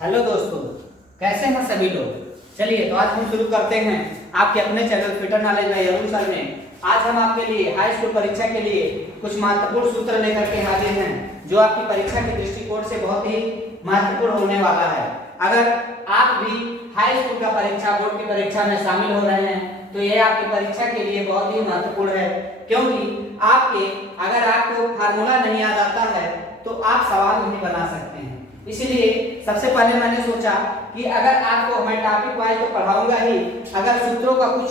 Hello दोस्तों, कैसे हैं सभी लोग। चलिए तो आज हम शुरू करते हैं आपके अपने चैनल फिटर नॉलेज में अरुण सर में। आज हम आपके लिए हाई स्कूल परीक्षा के लिए कुछ महत्वपूर्ण सूत्र लेकर के हाजिर हैं जो आपकी परीक्षा के दृष्टिकोण से बहुत ही महत्वपूर्ण होने वाला है। अगर आप भी हाई स्कूल का परीक्षा बोर्ड की परीक्षा में शामिल हो रहे हैं तो यह आपकी परीक्षा के लिए बहुत ही महत्वपूर्ण है, क्योंकि अगर आपको फार्मूला नहीं याद आता है तो आप सवाल नहीं बना सकते हैं। इसलिए सबसे पहले मैंने सोचा कि अगर आपको मैं टॉपिक वाइज तो पढ़ाऊंगा ही, अगर सूत्रों का कुछ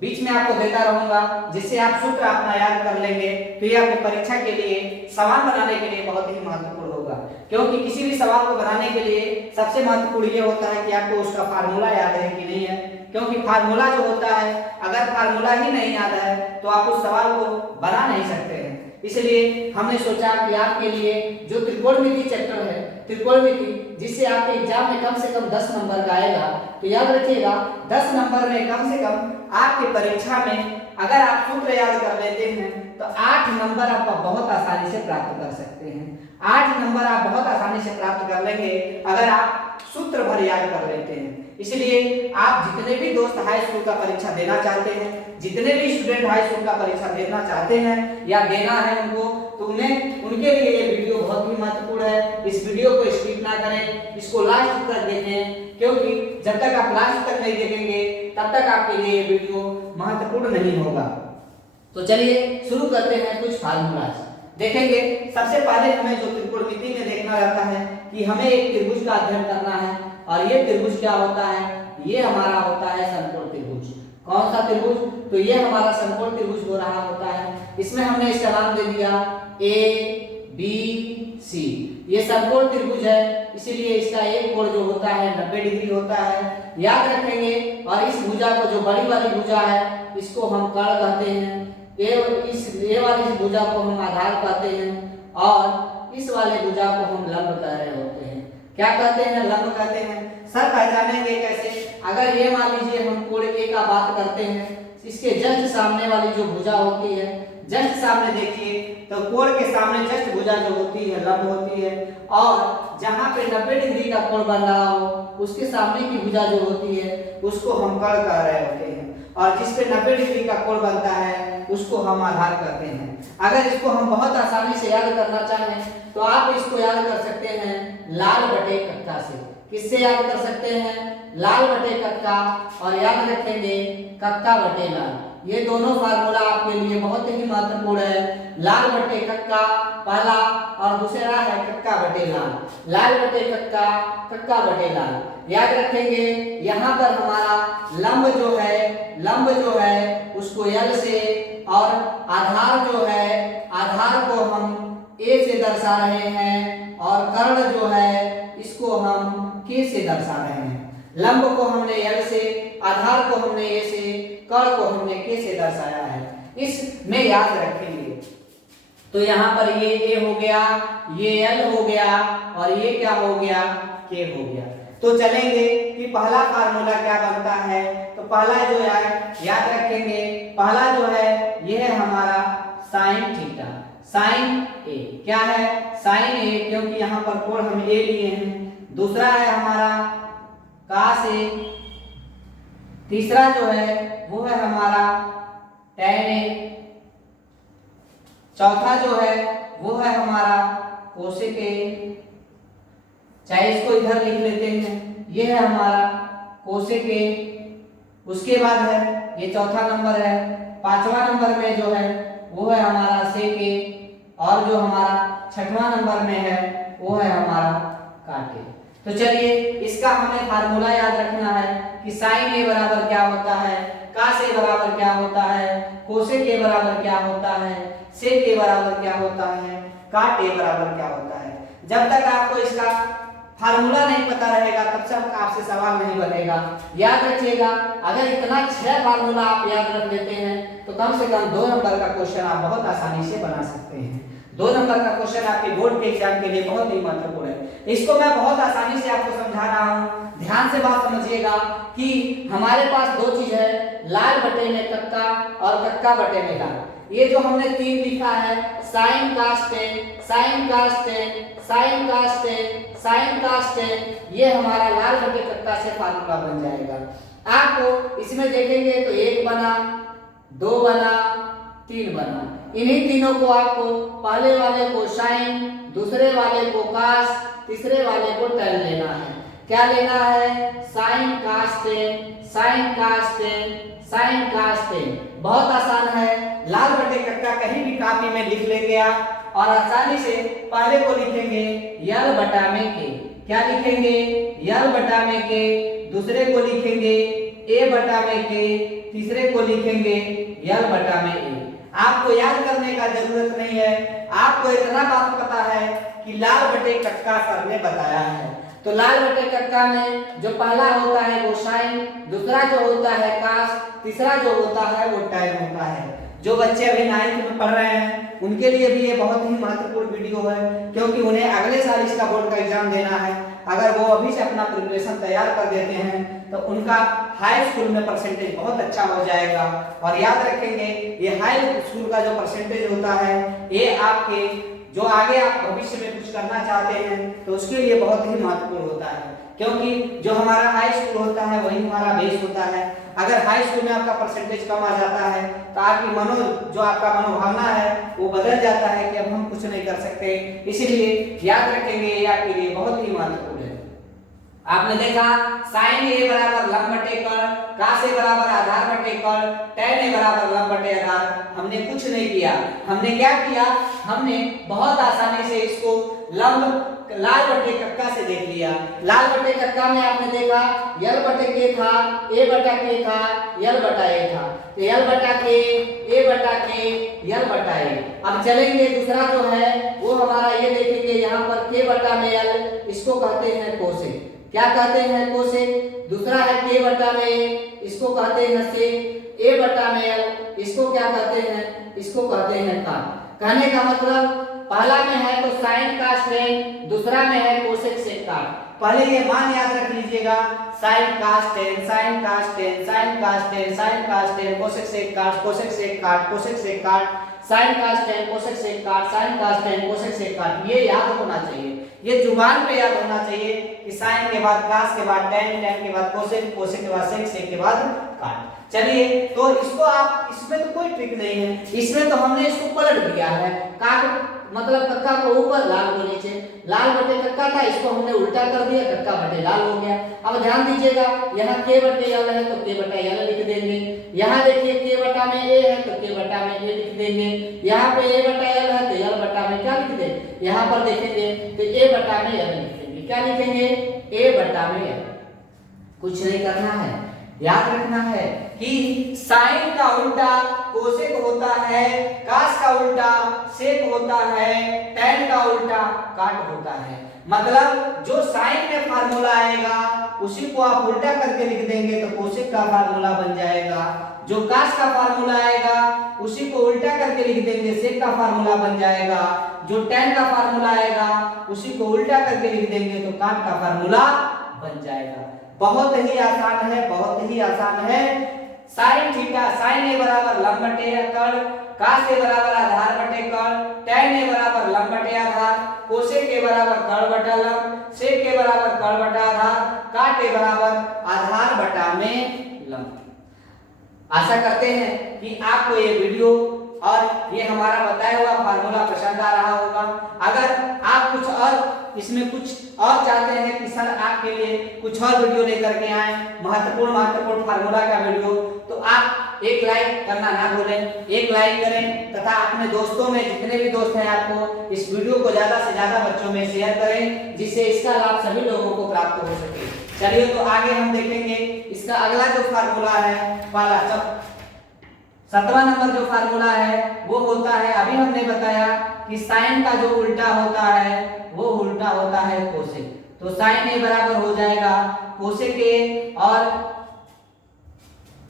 बीच में आपको देता रहूंगा जिससे आप सूत्र अपना याद कर लेंगे तो ये आपकी परीक्षा के लिए सवाल बनाने के लिए बहुत ही महत्वपूर्ण होगा। क्योंकि किसी भी सवाल को बनाने के लिए सबसे महत्वपूर्ण ये होता है कि आपको उसका फार्मूला याद है कि नहीं है, क्योंकि फार्मूला जो होता है, अगर फार्मूला ही नहीं याद है तो आप उस सवाल को बना नहीं सकते हैं। इसलिए हमने सोचा कि आपके लिए जो त्रिकोणमिति चैप्टर है, त्रिकोणमिति जिससे आपके एग्जाम में कम से कम 10 नंबर का आएगा, तो याद रखिएगा 10 नंबर में कम से कम आपकी परीक्षा में अगर आप सूत्र याद कर लेते हैं तो 8 नंबर आप बहुत आसानी से प्राप्त कर सकते हैं। 8 नंबर आप बहुत आसानी से प्राप्त कर लेंगे अगर आप सूत्र भर याद कर लेते हैं। इसलिए आप जितने भी दोस्त हाई स्कूल का परीक्षा देना चाहते हैं, जितने भी स्टूडेंट हाई स्कूल का परीक्षा देना चाहते हैं या देना है उनको, तो उनके लिए ये वीडियो बहुत ही महत्वपूर्ण है। इस वीडियो को स्किप ना करें, इसको लास्ट तक देखें, क्योंकि जब तक आप लास्ट तक नहीं देखेंगे तब तक आपके लिए ये वीडियो महत्वपूर्ण नहीं होगा। तो चलिए शुरू करते हैं कुछ फार्मूलाज देखेंगे। सबसे पहले हमें जो त्रिकोणमिति में देखना रहता है कि हमें एक त्रिभुज का अध्ययन करना है, और ये त्रिभुज क्या होता है, ये हमारा होता है समकोण त्रिभुज। कौन सा त्रिभुज, तो ये हमारा समकोण त्रिभुज हो रहा होता है। इसमें हमने इसका नाम दे दिया ABC। ये समकोण त्रिभुज है, इसीलिए इसका एक कोण जो होता है 90 डिग्री होता है, याद रखेंगे। और इस भुजा को, जो बड़ी वाली भुजा है, इसको हम कर्ण कहते हैं। ये वाली भुजा को हम आधार कहते हैं, और इस वाले भुजा को हम लंब कह रहे होते हैं। क्या कहते हैं, लंब कहते हैं। सर पहचानेंगे कैसे, अगर ये मान लीजिए हम कोण ए का बात करते हैं, इसके जस्ट सामने वाली जो भुजा होती है, जस्ट सामने देखिए तो कोण के सामने जस्ट भुजा जो होती है लंब होती है, और जहां पे 90 डिग्री का कोण बन रहा हो उसके सामने की भुजा जो होती है उसको हम कर्ण कह रहे होते हैं, और जिस पे 90 डिग्री का कोण बनता है उसको हम आधार कहते हैं। अगर इसको हम बहुत आसानी से याद करना चाहें तो आप इसको याद कर सकते हैं लाल बटे कक्का से। किससे याद कर सकते हैं, लाल बटे कक्का, और याद रखेंगे कक्का बटे लाल। ये दोनों फार्मूला आपके लिए बहुत ही महत्वपूर्ण है। लाल बटे कक्का पहला, और दूसरा है कक्का बटे लाल। लाल बटे कक्का, कक्का बटे लाल, याद रखेंगे। यहाँ पर हमारा लंब जो है उसको L से, और आधार जो है, आधार को हम A से दर्शा रहे हैं, और कर्ण जो है इसको हम K से दर्शा रहे हैं। लंब को हमने L से, आधार को हमने A से, कर्ण को हमने K से दर्शाया है। इसमें याद रखेंगे तो यहाँ पर ये A हो गया, ये L हो गया, और ये क्या हो गया, K हो गया। तो चलेंगे कि पहला फार्मूला क्या बनता है, तो पहला जो है याद रखेंगे, पहला जो है ये है हमारा साइन थीटा, साइन A। क्या है, साइन A, क्योंकि यहाँ पर कोण हम A लिए हैं। दूसरा है हमारा कास A, तीसरा जो है वो है हमारा tan A, चौथा जो है वो है हमारा कोसेक A, चाहे इसको इधर लिख लेते हैं, ये है हमारा कोसेक A। उसके बाद है ये चौथा नंबर है। पांचवा नंबर में जो है वो है हमारा सेक A, और जो हमारा छठवां नंबर में है वो है हमारा काट A। तो चलिए इसका हमें फार्मूला याद रखना है कि साइन A बराबर क्या होता है, कास A बराबर क्या होता है, कोसेक A बराबर क्या होता है, सेक A बराबर क्या होता है, काट A बराबर क्या होता है। जब तक आपको इसका फार्मूला नहीं पता रहेगा तब तक आपसे सवाल नहीं बनेगा। याद रखिएगा, अगर इतना 6 फार्मूला आप याद रख लेते हैं तो कम से कम 2 नंबर का क्वेश्चन आप बहुत आसानी से बना सकते हैं। 2 नंबर का क्वेश्चन आपके बोर्ड के एग्जाम के लिए बहुत ही महत्वपूर्ण है। इसको मैं बहुत आसानी से आपको समझा रहा हूँ, ध्यान से बात समझिएगा कि हमारे पास 2 चीज है, लाल बटे में कक्का और कक्का बटे में लाल। ये जो हमने 3 लिखा है, साइन कास टेन, साइन कास टेन, साइन कास टेन, साइन कास टेन, ये हमारा लाल बटे कक्का से फार्मूला बन जाएगा। आपको इसमें देखेंगे तो 1 बना, 2 बना, 3 बना। इन्हीं तीनों को आपको पहले वाले को साइन, दूसरे वाले को कास, तीसरे वाले को टेन लेना है। क्या लेना है? साइन कास टेन, साइन कास टेन, साइन कास टेन। बहुत आसान है, लाल बटे कक्का कहीं भी कॉपी में लिख लेंगे आप और आसानी से पहले को लिखेंगे यल बटा में के। क्या लिखेंगे? यल बटा में के। दूसरे को लिखेंगे ए बटा में के, तीसरे को लिखेंगे यल बटा में ए। आपको याद करने का जरूरत नहीं है, आपको इतना बात पता है कि लाल बटे कक्का सर ने बताया है। तो लाल बटे कक्का में जो पहला होता है वो साइन, दूसरा जो होता है कास, तीसरा जो होता है वो टैन होता है। जो बच्चे अभी 9th में पढ़ रहे हैं उनके लिए भी ये बहुत ही महत्वपूर्ण वीडियो है, क्योंकि उन्हें अगले साल इसका बोर्ड का एग्जाम देना है। अगर वो अभी से अपना प्रिपरेशन तैयार कर देते हैं तो उनका हाई स्कूल में परसेंटेज बहुत अच्छा हो जाएगा। और याद रखेंगे ये हाई स्कूल का जो परसेंटेज होता है ये आपके जो आगे आप भविष्य में कुछ करना चाहते हैं तो उसके लिए बहुत ही महत्वपूर्ण होता है, क्योंकि जो हमारा हाई स्कूल होता है वही हमारा बेस होता है। अगर हाई स्कूल में आपका परसेंटेज कम आ जाता है तो आपकी जो आपका मनोभावना है वो बदल जाता है कि अब हम कुछ नहीं कर सकते। इसीलिए याद रखेंगे ये आपके लिए बहुत ही महत्वपूर्ण है। आपने देखा साइन ए बराबर लंब बटे कर्ण, कास ए बराबर आधार बटे कर्ण, tan ए बराबर लंब बटे आधार। हमने कुछ नहीं किया, हमने क्या किया? हमने बहुत आसानी से इसको लंब लाल बटे कक्का से देख लिया। लाल बटे कक्का में आपने देखा यल बटे के था, ए बटा के था, यल बटा ए था। तो यल बटा के, ए बटा के, यल बटा ए। अब चलेंगे दूसरा जो है वो हमारा ये देखेंगे यहाँ पर के बटा में यल, इसको कहते हैं कोसेक। क्या कहते हैं? कोसेक। दूसरा है के बटा में, इसको कहते हैं सेक। ए बटा में यल, इसको क्या कहते हैं? इसको कहते हैं काट। कहने का मतलब पहला में है तो साइन कास टेन, दूसरा में है कोसेक सेक काट। पहले ये मान याद रख लीजिएगा, साइन कास टेन, साइन कास टेन, साइन कास टेन, साइन कास टेन, कोसेक सेक काट, कोसेक सेक काट, कोसेक सेक काट, साइन कास टेन, कोसेक सेक काट, साइन कास टेन, कोसेक सेक काट। ये याद होना चाहिए, ये जुबान पे याद होना चाहिए कि साइन के बाद कास के बाद टेन, टेन के बाद कोसेक, कोसेक के बाद सेक, सेक के बाद काट। चलिए तो इसको आप, इसमें तो कोई ट्रिक नहीं है, इसमें तो हमने इसको पलट दिया है। काट मतलब कक्का को ऊपर लाल को नीचे, लाल बटे कक्का था इसको हमने उल्टा कर दिया, कक्का बटे लाल हो गया। अब ध्यान दीजिएगा यहाँ के बटे यल है तो के बटा यल लिख देंगे। यहाँ देखिए के बटा में ए है तो के बटा में ए लिख देंगे। यहाँ पे ए बटा यल है तो यल बटा में क्या लिख देंगे? यहाँ पर देखेंगे तो ए बटा में यल लिख देंगे। क्या लिखेंगे? ए बटा में यल। कुछ नहीं करना है, याद रखना है कि साइन का उल्टा कोसेक होता है, कास का उल्टा सेक होता है, tan का उल्टा काट होता है। मतलब जो साइन में फार्मूला आएगा उसी को आप उल्टा करके लिख देंगे तो कोसेक का फार्मूला बन जाएगा। जो कास का फार्मूला आएगा उसी को उल्टा करके लिख देंगे, सेक का फार्मूला बन जाएगा। जो tan का फार्मूला आएगा उसी को उल्टा करके लिख देंगे तो काट का फार्मूला बन जाएगा। बहुत ही आसान है, बहुत ही आसान है। साइन थीटा, साइन ए बराबर लंब बटे कर्ण, कास ए बराबर आधार बटे कर्ण, tan ए बराबर लंब बटे आधार, कोसेक ए बराबर कर्ण बटा लंब, सेक ए बराबर कर्ण बटा आधार, काट ए बराबर आधार बटा में लंब। आशा करते हैं कि आपको ये वीडियो और ये हमारा बताया हुआ फार्मूला पसंद आ रहा होगा। अगर आप कुछ और इसमें कुछ और चाहते हैं कि सर आपके लिए कुछ और वीडियो लेकर के आए, महत्वपूर्ण फार्मूला का वीडियो, तो आप एक लाइक करना ना भूलें। एक लाइक करें तथा अपने दोस्तों में जितने भी दोस्त हैं आपको इस वीडियो को ज्यादा से ज्यादा बच्चों में शेयर करें, जिससे इसका लाभ सभी लोगों को प्राप्त हो सके। चलिए तो आगे हम देखेंगे इसका अगला जो फार्मूला है, पहला 7वां नंबर जो फार्मूला है वो होता है, अभी हमने बताया कि साइन का जो उल्टा होता है वो उल्टा होता है कोसेक। तो साइन ए बराबर हो जाएगा कोसेक ए,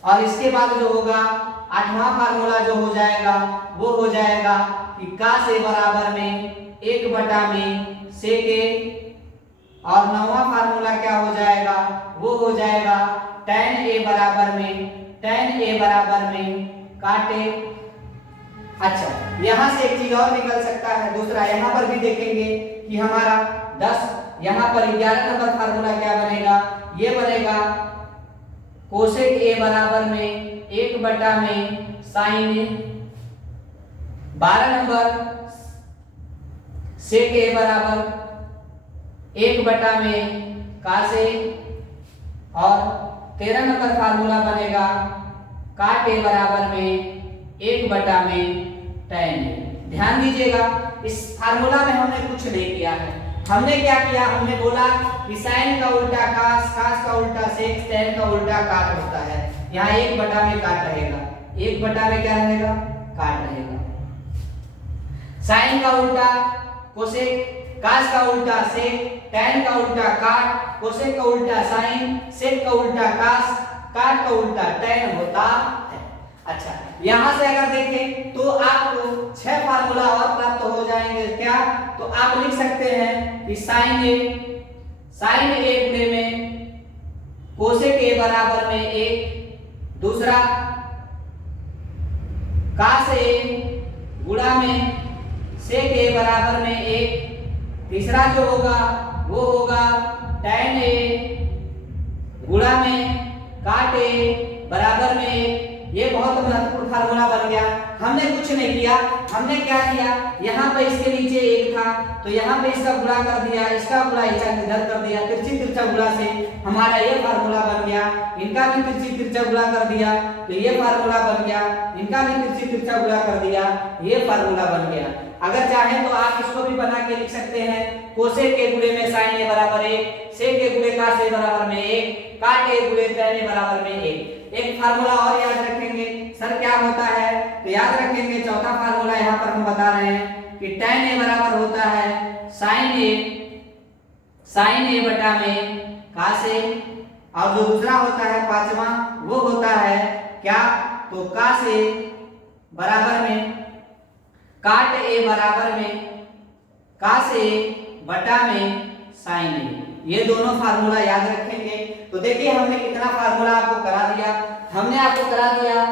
और इसके बाद जो होगा 8वां फार्मूला जो हो जाएगा वो हो जाएगा कि काश ए बराबर में 1/में सेक ए, और 9वां फार्मूला क्या हो जाएगा, वो हो जाएगा tan ए बराबर में काट ए। अच्छा, यहां से एक चीज और निकल सकता है दूसरा, यहां पर भी देखेंगे कि हमारा 10, यहां पर 11 नंबर फार्मूला क्या बनेगा, ये बनेगा कोसेक ए बराबर में 1/में साइन ए। 12 नंबर सेक ए बराबर 1/में कास ए, और 13 नंबर फार्मूला बनेगा काट ए बराबर में 1/में tan ए। ध्यान दीजिएगा, इस फार्मूला में हमने कुछ नहीं किया है। हमने क्या किया, हमने बोला कि साइन का उल्टा कास, कास का उल्टा सेक, tan का उल्टा काट होता है। यहाँ 1/में काट रहेगा, 1/में क्या रहेगा, काट रहेगा। साइन का उल्टा कोसेक, कास का उल्टा सेक, tan का उल्टा काट, कोसेक का उल्टा साइन, सेक का उल्टा कास, काट का उल्टा tan होता है। अच्छा, यहां से अगर देखें तो आपको 6 फार्मूला और प्राप्त हो जाएंगे। क्या, तो आप लिख सकते हैं कि साइन ए गुणे में कोसेक ए बराबर में 1, दूसरा कास ए गुणा में सेक ए बराबर में 1, तीसरा जो होगा वो होगा tan ए गुणा में काट ए बराबर में 1। ये बहुत महत्वपूर्ण फार्मूला बन गया। हमने कुछ नहीं किया, हमने क्या किया, यहाँ पे इसके नीचे 1 था तो यहाँ पे इसका गुणा कर दिया, इसका गुणा इधर कर दिया, तिरछी तिरछा गुणा से हमारा ये फार्मूला बन गया। इनका भी तिरछी तिरछा गुणा कर दिया तो ये फार्मूला बन गया, इनका भी तिरछी तिरछा गुणा कर दिया, ये फार्मूला बन गया। अगर चाहें तो आप इसको भी बना के लिख सकते हैं, कोसेक के गुणे में साइन ए बराबर 1, सेक के गुणे कास ए बराबर में 1, काट ए गुणे tan ए बराबर में 1। एक फार्मूला और याद रखेंगे, सर क्या होता है, तो याद रखेंगे चौथा फार्मूला यहाँ पर हम बता रहे हैं कि tan ए बराबर होता है साइन ए बटा में कास ए, और जो दूसरा होता है 5वां वो होता है क्या, तो कास ए बराबर में काट ए बराबर में कास ए बटा में साइन ए। ये दोनों फार्मूला याद रखेंगे। तो देखिए हमने कितना फार्मूला आपको करा दिया, हमने आपको करा दिया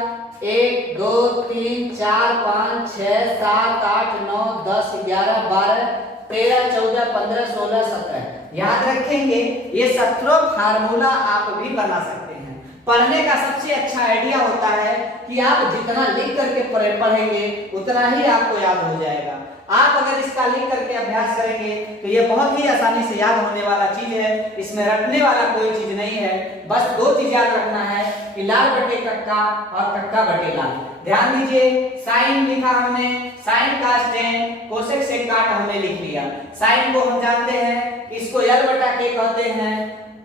1 2 3 4 5 6 7 8 9 10 11 12 13 14 15 16 17। याद रखेंगे ये 17 फार्मूला आप भी बना सकते हैं। पढ़ने का सबसे अच्छा आइडिया होता है कि आप जितना लिख करके पढ़ेंगे उतना ही आपको याद हो जाएगा। आप अगर इसका लिख करके अभ्यास करेंगे तो ये बहुत ही आसानी से याद होने वाला चीज है, इसमें रटने वाला कोई चीज नहीं है। बस 2 चीज याद रखना है कि लाल बटे कक्का और कक्का बटे लाल। ध्यान दीजिए, साइन लिखा हमने, साइन कास tan, कोसेक सेक काट हमने लिख लिया। साइन को हम जानते हैं इसको l बटा k कहते हैं,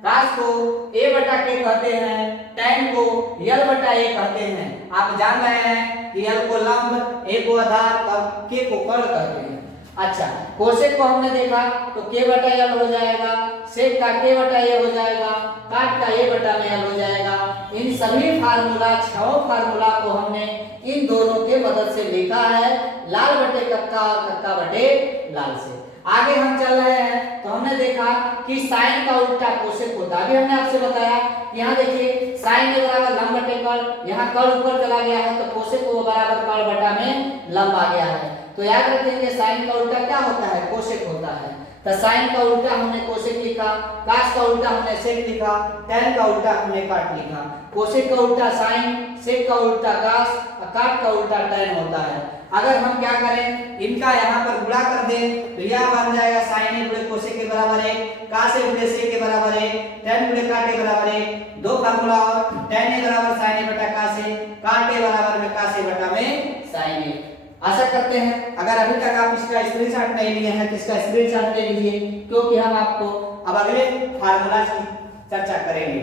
कास को a बटा k कहते हैं, tan को l बटा a कहते हैं। आप जान रहे हैं कि l को लंब, a को आधार और k को कर्ण कहते हैं। अच्छा, कोसेक को हमने देखा तो k बटा l हो जाएगा, सेक का k बटा a हो जाएगा, काट का a बटा में l हो जाएगा। इन सभी फार्मूला 6 फार्मूला को हमने इन दोनों के मदद से लिखा है, लाल बटे कक्का और कक्का बटे लाल से। आगे हम चल रहे हैं तो हमने देखा कि साइन का उल्टा कोसेक होता है। अभी हमने आपसे बताया, यहाँ देखिए साइन के बराबर लंब बटे कर्ण, यहाँ कर्ण ऊपर चला गया है तो कोसेक को बराबर कर्ण बटा में लंब आ गया है। तो याद रखेंगे साइन का उल्टा क्या होता है, कोसेक होता है। तो साइन का उल्टा हमने कोसेक लिखा, कास का उल्टा हमने सेक लिखा, tan का उल्टा हमने काट लिखा। कोसेक का उल्टा साइन, सेक का उल्टा कास, काट का उल्टा tan होता है। अगर हम क्या करें, इनका यहाँ पर गुणा कर दें तो यह बन जाएगा साइन ए गुणे कोसेक के बराबर 1, कास ए गुणे सेक के बराबर 1, tan गुणे काट ए बराबर 1। 2 फार्मूला और, tan ए बराबर साइन ए बटा कास ए, काट ए बराबर में कास ए बटा में साइन ए। आशा करते हैं अगर अभी तक आप इसका स्क्रीनशॉट नहीं लिए हैं तो इसका स्क्रीनशॉट ले लीजिए, क्योंकि हम आपको अब अगले फार्मूला की चर्चा करेंगे।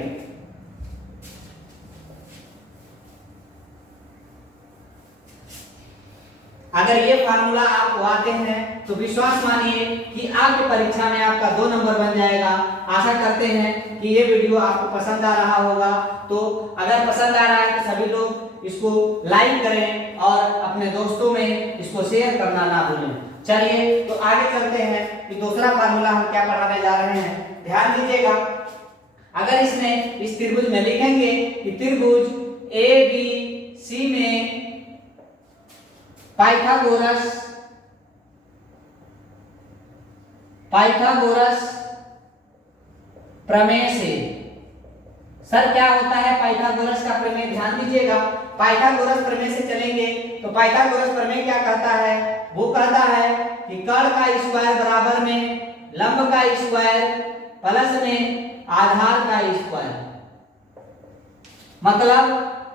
अगर ये फार्मूला आपको आते हैं तो विश्वास मानिए कि आपकी परीक्षा में आपका 2 नंबर बन जाएगा। आशा करते हैं कि ये वीडियो आपको पसंद आ रहा होगा। तो अगर पसंद आ रहा है तो सभी लोग इसको लाइक करें और अपने दोस्तों में इसको शेयर करना ना भूलें। चलिए तो आगे चलते हैं कि दूसरा फार्मूला हम क्या पढ़ाने जा रहे हैं। ध्यान दीजिएगा, अगर इसमें इस त्रिभुज में लिखेंगे कि त्रिभुज ABC में पाइथागोरस प्रमेय से, सर क्या होता है पाइथागोरस का प्रमेय? ध्यान दीजिएगा, पाइथागोरस प्रमेय से चलेंगे तो पाइथागोरस प्रमेय क्या कहता है? वो कहता है कि कर्ण का स्क्वायर बराबर में लंब का स्क्वायर प्लस में आधार का स्क्वायर, मतलब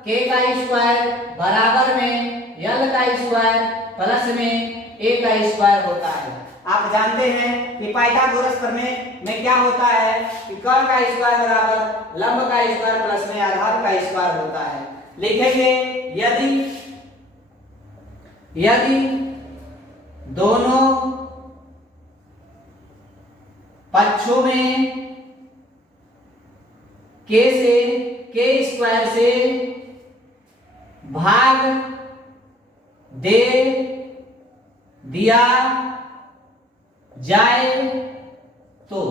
k का स्क्वायर बराबर में l का स्क्वायर प्लस में a का स्क्वायर होता है। आप जानते हैं कि पाइथागोरस प्रमेय में क्या होता है कि कर्ण का स्क्वायर बराबर लंब का स्क्वायर प्लस में आधार का स्क्वायर होता है। लिखेंगे यदि दोनों पक्षों में k स्क्वायर से भाग दे दिया जाए तो,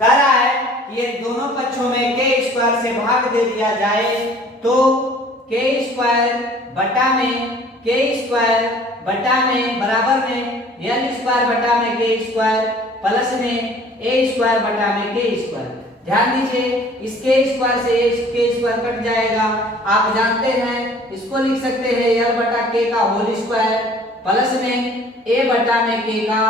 कह रहा है कि ये दोनों पक्षों में k स्क्वायर से भाग दे दिया जाए तो k स्क्वायर बटा में बराबर में l स्क्वायर बटा में k स्क्वायर प्लस में a स्क्वायर बटा में k स्क्वायर। ध्यान दीजिए, इस k स्क्वायर से k स्क्वायर कट जाएगा। आप जानते हैं इसको लिख सकते हैं l बटा k का होल स्क्वायर प्लस में a बटा में k का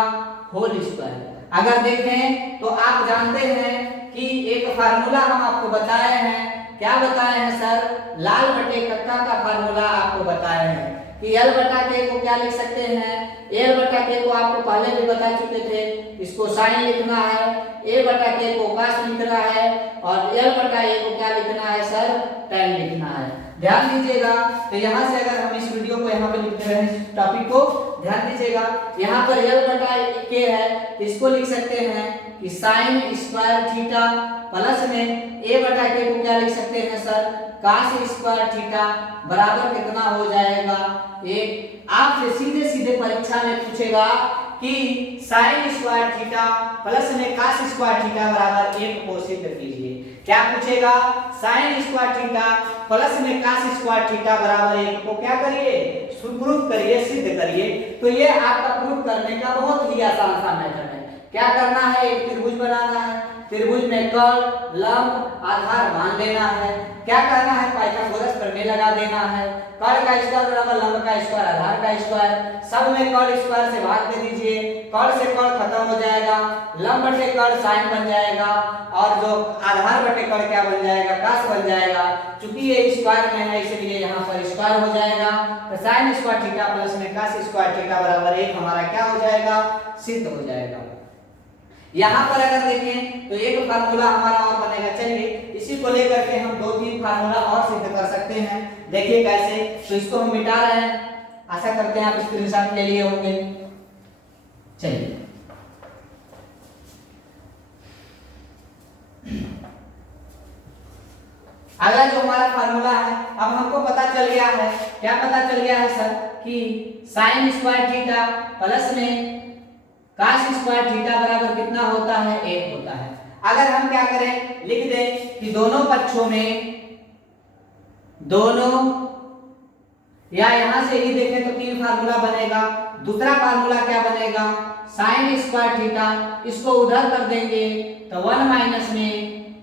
होल स्क्वायर। अगर देखें तो आप जानते हैं कि एक फार्मूला हम आपको बताए हैं। क्या बताए हैं सर? लाल बटे कक्का का फार्मूला आपको बताए हैं कि l बटा k को क्या लिख सकते हैं? l बटा k को आपको पहले भी बता चुके थे, इसको साइन लिखना है, a बटा k को cos लिखना है और l बटा a को क्या लिखना है सर? tan लिखना है। ध्यान दीजिएगा, तो यहाँ से अगर हम इस वीडियो को यहाँ पे लिखते हैं, इस टॉपिक को ध्यान दीजिएगा, यहाँ पर l बटा k है तो इसको लिख सकते हैं कि साइन स्क्वायर थीटा प्लस में a बटा k को क्या लिख सकते हैं सर? cos स्क्वायर थीटा बराबर कितना हो जाएगा? 1। आपसे सीधे सीधे परीक्षा में पूछेगा कि साइन स्क्वायर थीटा प्लस में cos स्क्वायर थीटा बराबर 1 को सिद्ध कीजिए। क्या पूछेगा? साइन स्क्वायर थीटा प्लस में cos स्क्वायर थीटा बराबर 1 को क्या करिए? प्रूफ करिए, सिद्ध करिए। तो ये आपका प्रूफ करने का बहुत ही आसान सा मेथड है। क्या करना है? एक त्रिभुज बनाना है, त्रिभुज में कर्ण लंब आधार मान लेना है। क्या करना है? पाइथागोरस प्रमेय लगा देना है। कर्ण का स्क्वायर बराबर लंब का स्क्वायर आधार का स्क्वायर, सब में कर्ण स्क्वायर से भाग दे दीजिए, कर्ण से कर्ण खत्म हो जाएगा, लंब बटे कर्ण साइन बन जाएगा और जो आधार बटे कर्ण क्या बन जाएगा? cos बन जाएगा। चूंकि ये स्क्वायर में है इसलिए यहाँ पर स्क्वायर हो जाएगा, तो साइन स्क्वायर थीटा प्लस में cos स्क्वायर थीटा बराबर 1 हमारा क्या हो जाएगा? सिद्ध हो जाएगा। यहाँ पर अगर देखें तो एक फार्मूला हमारा और बनेगा। चलिए इसी को लेकर के हम 2-3 फार्मूला और सिद्ध कर सकते हैं। देखिए कैसे, तो इसको हम मिटा रहे हैं, आशा करते हैं आप स्क्रीनशॉट ले लिए होंगे। चलिए अगला जो हमारा फार्मूला है, अब हमको पता चल गया है, क्या पता चल गया है सर? कि साइन स्क्वायर थीटा प्लस में cos स्क्वायर थीटा बराबर कितना होता है? 1 होता है। अगर हम क्या करें, लिख दें कि दोनों पक्षों में या यहां से ही देखें तो 3 फार्मूला बनेगा। दूसरा फार्मूला क्या बनेगा? साइन स्क्वायर थीटा, इसको उधर कर देंगे तो 1 माइनस में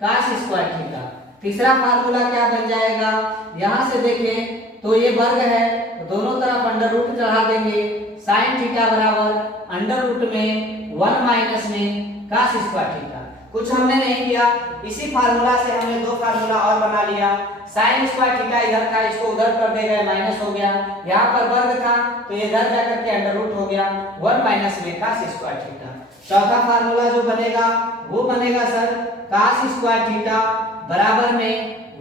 cos स्क्वायर थीटा। तीसरा फार्मूला क्या बन जाएगा? यहां से देखें तो ये वर्ग है तो दोनों तरफ अंडर रूट चढ़ा देंगे, साइन थीटा बराबर अंडर रूट में 1 माइनस में cos स्क्वायर थीटा। कुछ हमने नहीं किया, इसी फार्मूला से हमने 2 फार्मूला और बना लिया। साइन स्क्वायर थीटा इधर था, इसको उधर कर देगा, माइनस हो गया। यहाँ पर वर्ग था तो ये इधर जाकर के अंडर रूट हो गया, 1 माइनस में cos स्क्वायर थीटा। चौथा फार्मूला जो बनेगा वो बनेगा सर cos स्क्वायर थीटा बराबर में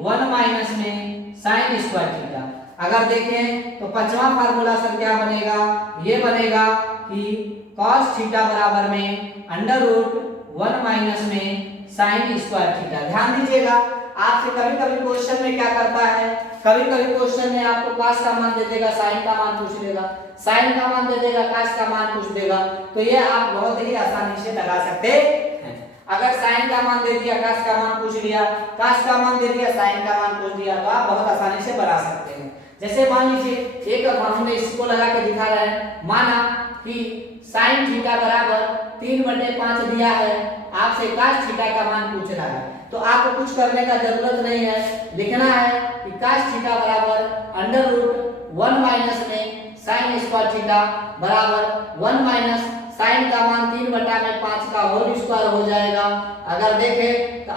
1 माइनस में साइन स्क्वायर थीटा। अगर देखें तो पांचवा फार्मूला सर क्या बनेगा? ये बनेगा कि cos थीटा बराबर में अंडर रूट 1 माइनस में साइन स्क्वायर थीटा। ध्यान दीजिएगा, आपसे कभी कभी क्वेश्चन में क्या करता है, कभी कभी क्वेश्चन में आपको cos का मान दे देगा, sin का मान पूछ लेगा, sin का मान दे देगा, cos का मान पूछ देगा। तो ये आप बहुत ही आसानी से लगा सकते हैं। अगर sin का मान दे दिया, cos का मान पूछ लिया, cos का मान दे दिया, sin का मान पूछ दिया, तो आप बहुत आसानी से बना सकते हैं। जैसे मान लीजिए एक हमने इसको लगा के दिखा रहे हैं, माना कि sin थीटा बराबर 3/5 दिया है, आपसे cos थीटा का मान पूछ रहा है। तो आपको कुछ करने का जरूरत नहीं है, लिखना है कि cos थीटा बराबर √1 माइनस में sin स्क्वायर थीटा बराबर 1 माइनस sin का मान 3/5 का होल स्क्वायर हो जाएगा। अगर देखें तो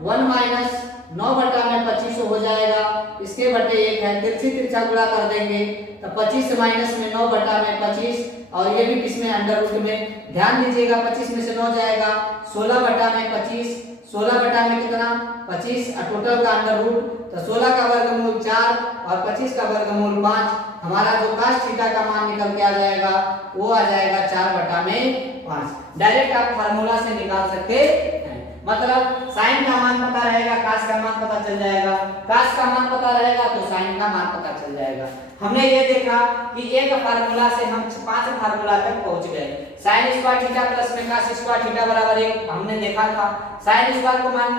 √1 माइनस 9/25 हो जाएगा, इसके बटे 1 है, तिरछी तिरछा गुणा कर देंगे तो 25 माइनस में 9/25, और ये भी किसमें अंडर रूट में। ध्यान दीजिएगा 25 में से 9 जाएगा, 16/25, 16 में कितना 25, और टोटल का अंडर रूट, तो 16 का वर्गमूल 4 और 25 का वर्गमूल 5। हमारा जो cos थीटा का मान निकल के आ जाएगा वो आ जाएगा 4/5। डायरेक्ट आप फार्मूला से निकाल सकते हैं, मतलब sin का मान पता रहेगा, cos का मान पता चल जाएगा, cos का मान पता रहेगा तो sin का मान पता चल जाएगा। हमने ये देखा कि एक फार्मूला से हम 5 फार्मूला तक पहुंच गए। sin स्क्वायर थीटा प्लस में cos स्क्वायर थीटा बराबर 1 हमने देखा था। sin स्क्वायर को मान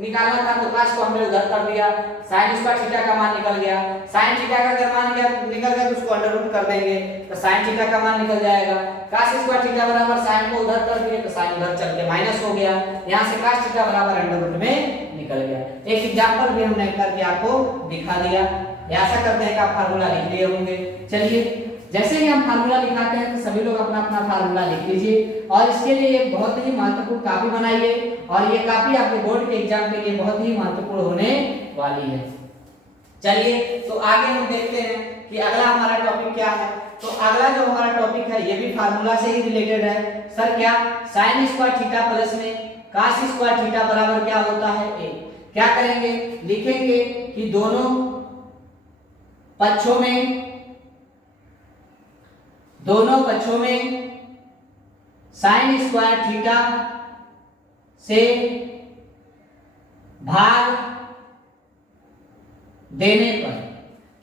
निकालना था तो cos को हमने उधर कर दिया, sin स्क्वायर थीटा का मान निकल गया। sin थीटा का अगर मान निकल गया तो उसको अंडर रूट कर देंगे तो sin थीटा का मान निकल जाएगा। cos स्क्वायर थीटा बराबर sin को उधर कर दिए तो sin उधर चल के माइनस हो गया, यहां से cos थीटा बराबर अंडर रूट में निकल गया। एक एग्जांपल भी हमने करके आपको दिखा दिया। ऐसा करते हैं कि आप फार्मूला लिख लिए होंगे। चलिए जैसे ही हम फार्मूला लिखाते हैं तो सभी लोग अपना अपना फार्मूला लिख लीजिए, और इसके लिए एक बहुत ही महत्वपूर्ण कॉपी बनाइए, और ये कॉपी आपके बोर्ड के एग्जाम के लिए बहुत ही महत्वपूर्ण होने वाली है। चलिए तो आगे हम देखते हैं कि अगला हमारा टॉपिक क्या है। तो अगला जो हमारा टॉपिक है ये भी फार्मूला से ही रिलेटेड है। सर क्या, sin स्क्वायर थीटा प्लस में cos स्क्वायर थीटा बराबर क्या होता है a। क्या करेंगे, लिखेंगे कि दोनों पक्षों में sin स्क्वायर थीटा से भाग देने पर,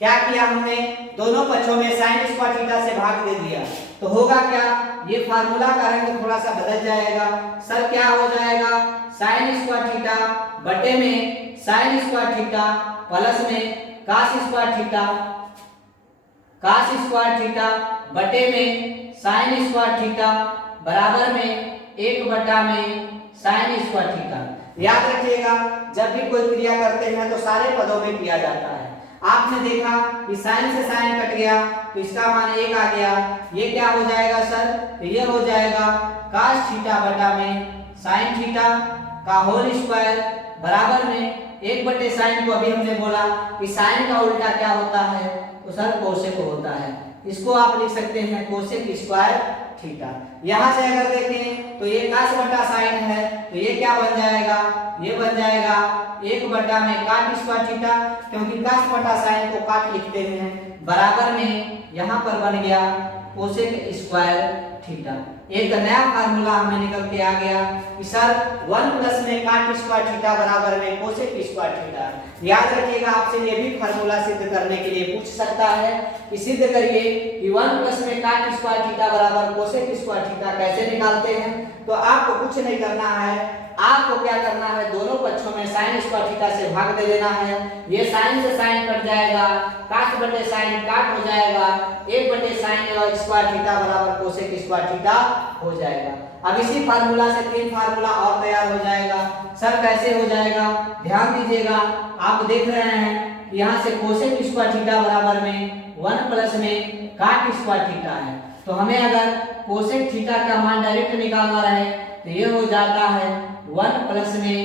क्या किया हमने, दोनों पक्षों में sin स्क्वायर थीटा से भाग दे दिया तो होगा क्या, ये फार्मूला का रंग थोड़ा सा बदल जाएगा। सर क्या हो जाएगा, sin स्क्वायर थीटा बटे में sin स्क्वायर थीटा प्लस में cos square theta, cos square theta बटे में sin स्क्वायर थीटा बराबर में 1 में sin स्क्वायर थीटा। याद रखिएगा जब भी कोई क्रिया करते हैं तो सारे पदों में किया जाता है। आपने देखा कि sin से sin कट गया तो इसका मान 1 आ गया, ये क्या हो जाएगा सर, तो ये हो जाएगा cos थीटा बटा में sin थीटा का होल स्क्वायर बराबर में 1/sin को अभी हमने बोला कि sin का उल्टा क्या होता है, तो सर कोसेक होता है। इसको आप लिख सकते हैं कोसेक स्क्वायर थीटा। यहां से अगर देखें तो ये cos बटा sin है तो ये क्या बन जाएगा, ये बन जाएगा 1 में cot स्क्वायर थीटा, क्योंकि cos बटा sin को cot लिखते हैं, बराबर में यहां पर बन गया कोसेक स्क्वायर थीटा। एक नया फार्मूला हमें निकल के आ गया कि सर 1 प्लस में cot स्क्वायर थीटा बराबर में कोसेक स्क्वायर थीटा। याद रखिएगा आपसे ये भी फार्मूला सिद्ध करने के लिए पूछ सकता है कि सिद्ध करिए कि 1 प्लस में cot स्क्वायर थीटा बराबर कोसेक स्क्वायर थीटा कैसे निकालते हैं। तो आपको कुछ नहीं करना है, आपको क्या करना है, दोनों पक्षों में sin स्क्वायर थीटा से भाग दे देना है। ये sin से sin कट जाएगा, cos बटे sin काट हो जाएगा, 1/sin और स्क्वायर थीटा बराबर कोसेक स्क्वायर थीटा हो जाएगा। अब इसी फार्मूला से 3 फार्मूला और तैयार हो जाएगा। सर कैसे हो जाएगा, ध्यान दीजिएगा, आप देख रहे हैं कि यहाँ से कोसेक स्क्वायर थीटा बराबर में 1 प्लस में cot स्क्वायर थीटा है, तो हमें अगर कोसेक थीटा का मान डायरेक्ट निकालना रहे तो ये हो जाता है 1 प्लस में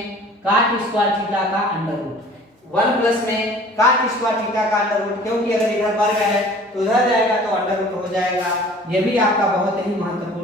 cot स्क्वायर थीटा का अंडर रूट, 1 प्लस में cot स्क्वायर थीटा का अंडर रूट, क्योंकि अगर इधर वर्ग है तो उधर जाएगा तो अंडर रूट हो जाएगा। ये भी आपका बहुत ही महत्वपूर्ण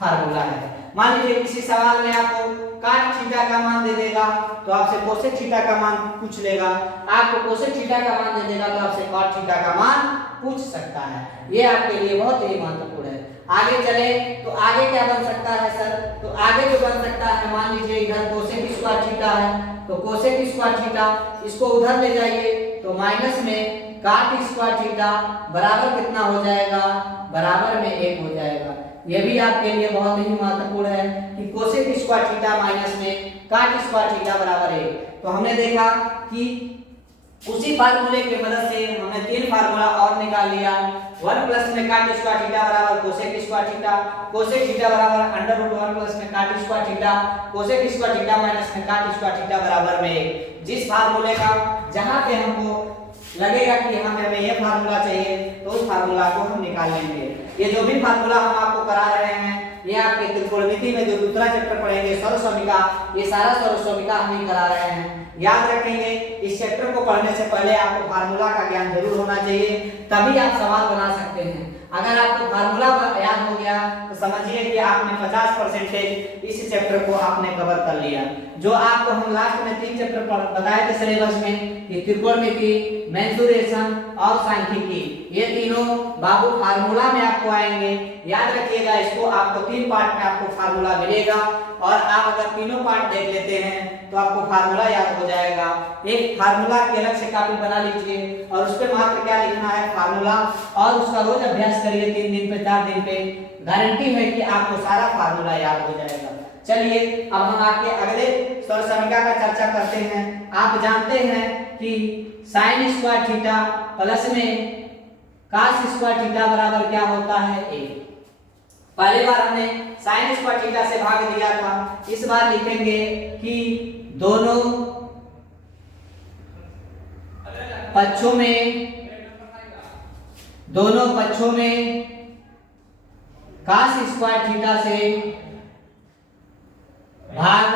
फार्मूला है। मान लीजिए किसी सवाल में आपको cot थीटा का मान दे देगा तो आपसे कोसेक थीटा का मान पूछ लेगा, आपको कोसेक थीटा का मान दे देगा तो आपसे cot थीटा का मान पूछ सकता है। ये आपके लिए बहुत ही महत्वपूर्ण है। आगे चले तो आगे क्या बन सकता है सर, तो आगे जो बन सकता है, मान लीजिए इधर कोसेक स्क्वायर थीटा है, तो कोसेक स्क्वायर थीटा इसको उधर ले जाइए तो माइनस में काट स्क्वायर थीटा बराबर कितना हो जाएगा, बराबर में 1 हो जाएगा। ये भी आपके लिए बहुत ही महत्वपूर्ण है कि कोसेक स्क्वायर थीटा माइनस में काट स्क्वायर थीटा बराबर 1। तो हमने देखा कि उसी फार्मूले की मदद से हमने 3 फार्मूला और निकाल लिया। 1 प्लस में काट स्क्वायर थीटा बराबर cosec square theta, cosec theta बराबर अंडर रूट 1 प्लस में काट square theta, cosec square theta minus में काट स्क्वायर थीटा बराबर में 1। जिस फार्मूले का जहां पे हमको लगेगा कि यहाँ पे हमें ये फार्मूला चाहिए तो उस फार्मूला को हम निकाल लेंगे। ये जो भी फार्मूला हम आपको करा रहे हैं ये आपके त्रिकोणमिति में जो दूसरा चैप्टर पढ़ेंगे सर्वसमीका, ये सारा सर्वसमीका हम ही करा रहे हैं। याद रखेंगे इस चैप्टर को पढ़ने से पहले आपको फार्मूला का ज्ञान जरूर होना चाहिए, तभी आप सवाल बना सकते हैं। अगर आपको फार्मूला याद हो गया तो समझिए कि आपने 50% इस चैप्टर को आपने कवर कर लिया। जो आपको हम लास्ट में 3 चैप्टर बताए थे सिलेबस में कि त्रिकोणमिति, मेंसुरेशन और सांख्यिकी, ये तीनों बाबू फार्मूला में आपको आएंगे। याद रखिएगा इसको, आपको 3 पार्ट में आपको फार्मूला मिलेगा और आप अगर तीनों पार्ट देख लेते हैं तो आपको फार्मूला याद हो जाएगा। एक फार्मूला की अलग से कॉपी बना लीजिए और उस पे मात्र क्या लिखना है, फार्मूला, और उसका रोज अभ्यास करिए 3 दिन पे 4 दिन पे, गारंटी है कि आपको सारा फार्मूला याद हो जाएगा। चलिए अब हम आपके अगले सर्वसमीका का चर्चा करते हैं। आप जानते हैं कि साइन स्क्वायर थीटा प्लस में कास स्क्वायर थीटा बराबर क्या होता है, 1। पहली बार हमने साइन स्क्वायर थीटा से भाग दिया था, इस बार लिखेंगे कि दोनों पक्षों में कास स्क्वायर थीटा से भाग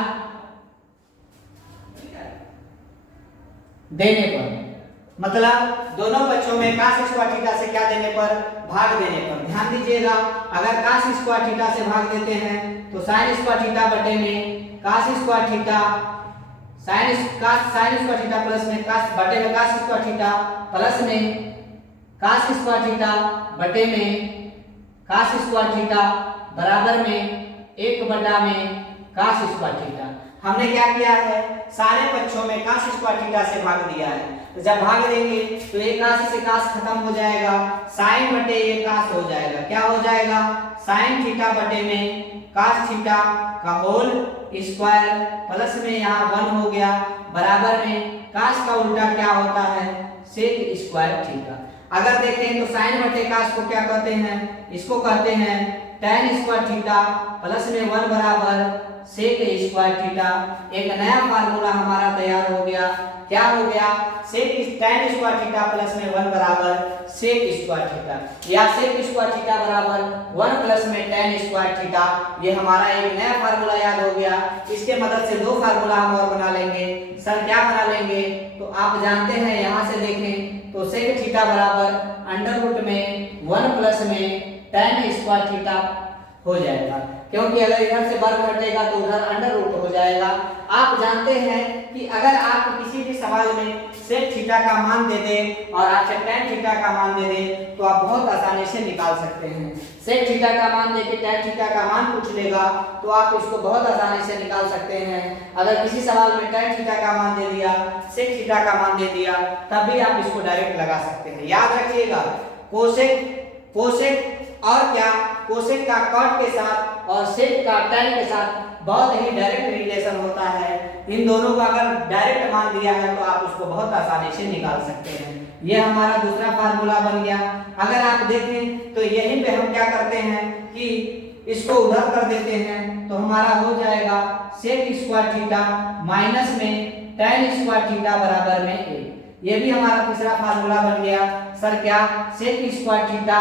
देने पर, मतलब दोनों पक्षों में कास स्क्वायर थीटा से क्या देने पर, भाग देने पर। ध्यान दीजिएगा, अगर कास स्क्वायर थीटा से भाग देते हैं तो साइन स्क्वायर थीटा बटे में cos square theta, sine square theta plus में कास बटे में कास स्क्वायर थीटा प्लस में कास स्क्वायर थीटा बटे में कास स्क्वायर थीटा बराबर में 1 बटा में कास स्क्वायर थीटा। हमने क्या किया है, सारे पक्षों में कास स्क्वायर थीटा से भाग दिया है। तो जब भाग देंगे तो ये कास से कास खत्म हो जाएगा, साइन बटे ये कास हो जाएगा। क्या हो जाएगा, साइन थीटा बटे में कास थीटा का होल स्क्वायर प्लस में यहाँ 1 हो गया बराबर में कास का उल्टा क्या होता है, सेक स्क्वायर थीटा। अगर देखें तो साइन बटे कास को क्या कहते हैं, इसको कहते हैं tan स्क्वायर थीटा प्लस में 1 बराबर सेक स्क्वायर थीटा। एक नया फार्मूला हमारा तैयार हो गया। क्या हो गया, सेक tan स्क्वायर थीटा प्लस में 1 बराबर सेक स्क्वायर थीटा, या सेक स्क्वायर थीटा बराबर 1 प्लस में tan स्क्वायर थीटा। ये हमारा एक नया फार्मूला याद हो गया। इसके मदद से 2 फार्मूला हम और बना लेंगे। सर क्या बना लेंगे, तो आप जानते हैं, यहाँ से देखें तो सेक थीटा बराबर अंडर रूट में 1 प्लस में tan स्क्वायर थीटा हो जाएगा, क्योंकि अगर इधर से वर्ग हटेगा तो उधर अंडर रूट हो जाएगा। आप जानते हैं कि अगर आप किसी भी सवाल में सेक थीटा का मान दे दें और आपसे tan थीटा का मान दे दें तो आप बहुत आसानी से निकाल सकते हैं। सेक थीटा का मान देके tan थीटा का मान पूछ लेगा तो आप इसको बहुत आसानी से निकाल सकते हैं। अगर किसी सवाल में tan थीटा का मान दे दिया, सेक थीटा का मान दे दिया, तब भी आप इसको डायरेक्ट लगा सकते हैं। याद रखिएगा, कोसेक और क्या, कोसेक का कॉट के साथ और सेक का tan के साथ बहुत ही डायरेक्ट रिलेशन होता है। इन दोनों का अगर डायरेक्ट मान दिया है तो आप उसको बहुत आसानी से निकाल सकते हैं। ये हमारा दूसरा फार्मूला बन गया। अगर आप देखें तो यहीं पे हम क्या करते हैं कि इसको उधर कर देते हैं तो हमारा हो जाएगा सेक स्क्वायर थीटा माइनस में tan स्क्वायर थीटा बराबर में 1। ये भी हमारा तीसरा फार्मूला बन गया। सर क्या, सेक स्क्वायर थीटा